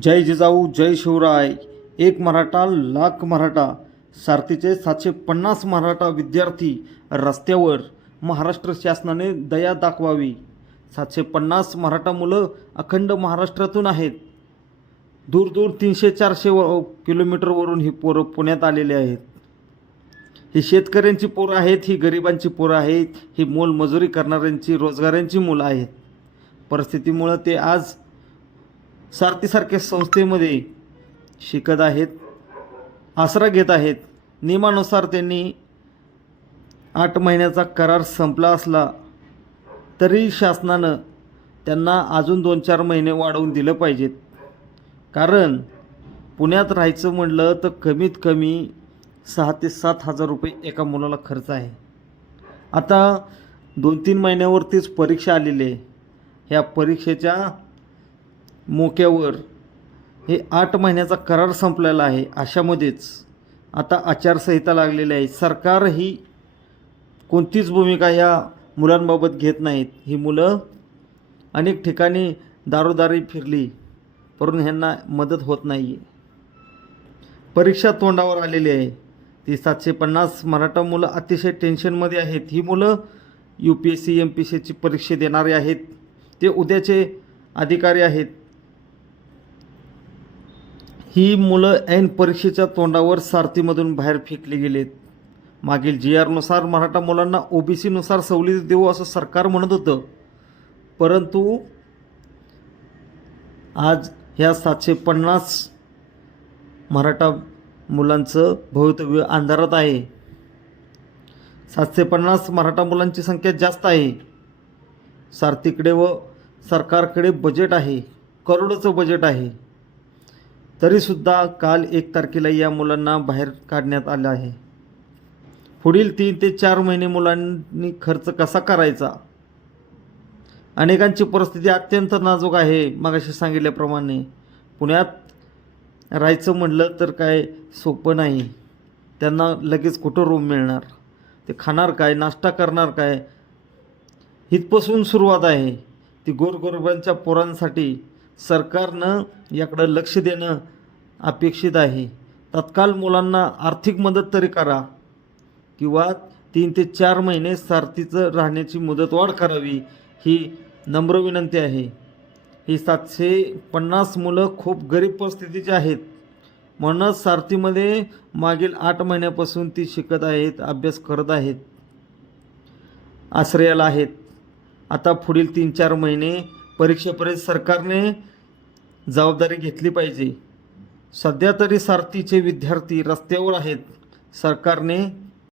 जय जिजाऊ जय शिवराय। एक मराठा लाख मराठा। सारथीचे 750 मराठा विद्यार्थी रस्त्यावर। महाराष्ट्र शासनाने दया दाखवावी। 750 मराठा मुलं अखंड महाराष्ट्रातून आहेत। दूर दूर 300-400 किलोमीटरवरून ही पोरं पुण्यात आलेले आहेत। ही शेतकऱ्यांची पोरं आहेत, ही गरिबांची पोरं आहेत, ही मोलमजुरी करणाऱ्यांची रोजगारांची मुलं आहेत। परिस्थितीमुळे ते आज सारथीसारख्या संस्थेमध्ये शिकत आहेत, आसरा घेत आहेत। नियमानुसार त्यांनी 8 महिन्याचा करार संपला असला तरी शासनानं त्यांना अजून 2-4 महिने वाढवून दिलं पाहिजेत। कारण पुण्यात राहायचं म्हटलं तर कमीत कमी 6,000 ते 7,000 रुपये एका मुलाला खर्च आहे। आता 2-3 महिन्यावरतीच परीक्षा आलेली आहे। ह्या परीक्षेच्या मोक्यावर हे 8 महिन्याचा करार संपलेला आहे। अशामध्येच आता आचारसंहिता लागलेली आहे। सरकार ही कोणतीच भूमिका ह्या मुलांबाबत घेत नाहीत। ही मुलं अनेक ठिकाणी दारोदारी फिरली परंतु ह्यांना मदत होत नाही आहे। परीक्षा तोंडावर आलेली आहे। ती 750 मराठा मुलं अतिशय टेन्शनमध्ये आहेत। ही मुलं UPSC MPSCची परीक्षा देणारे आहेत। ते उद्याचे अधिकारी आहेत। ही मुलं ऐन परीक्षेच्या तोंडावर सारथीमधून बाहेर फेकली गेलेत। मागील GR नुसार मराठा मुलांना OBC नुसार सवलती देऊ असं सरकार म्हणत होतं, परंतु आज ह्या 750 मराठा मुलांचं भवितव्य अंधारात आहे। 750 मराठा मुलांची संख्या जास्त आहे। सारथीकडे व सरकारकडे बजेट आहे, करोडोचं बजेट आहे। तरीसुद्धा काल 1 तारखेला या मुलांना बाहेर काढण्यात आलं आहे। पुढील 3 ते 4 महिने मुलांनी खर्च कसा करायचा? अनेकांची परिस्थिती अत्यंत नाजूक आहे। मगाशी सांगितल्याप्रमाणे पुण्यात राहायचं म्हटलं तर काय सोपं नाही। त्यांना लगेच कुठं रूम मिळणार? ते खाणार काय, नाश्ता करणार काय? इथपासून सुरुवात आहे। ती गोरगरिबांच्या पोरांसाठी सरकारनं याकडं लक्ष देणं अपेक्षित आहे। तत्काळ मुलांना आर्थिक मदत तरी करा किंवा 3 ते 4 महिने सारथीचं राहण्याची मुदतवाढ करावी, ही नम्र विनंती आहे। ही 750 मुलं खूप गरीब परिस्थितीची आहेत। म्हणूनच सारथीमध्ये मागील 8 महिन्यापासून ती शिकत आहेत, अभ्यास करत आहेत, आश्रयाला आहेत। आता पुढील 3-4 महिने परीक्षेपर्यंत सरकारने जबाबदारी घेतली पाहिजे। सध्या तरी सारथीचे विद्यार्थी रस्त्यावर आहेत। सरकारने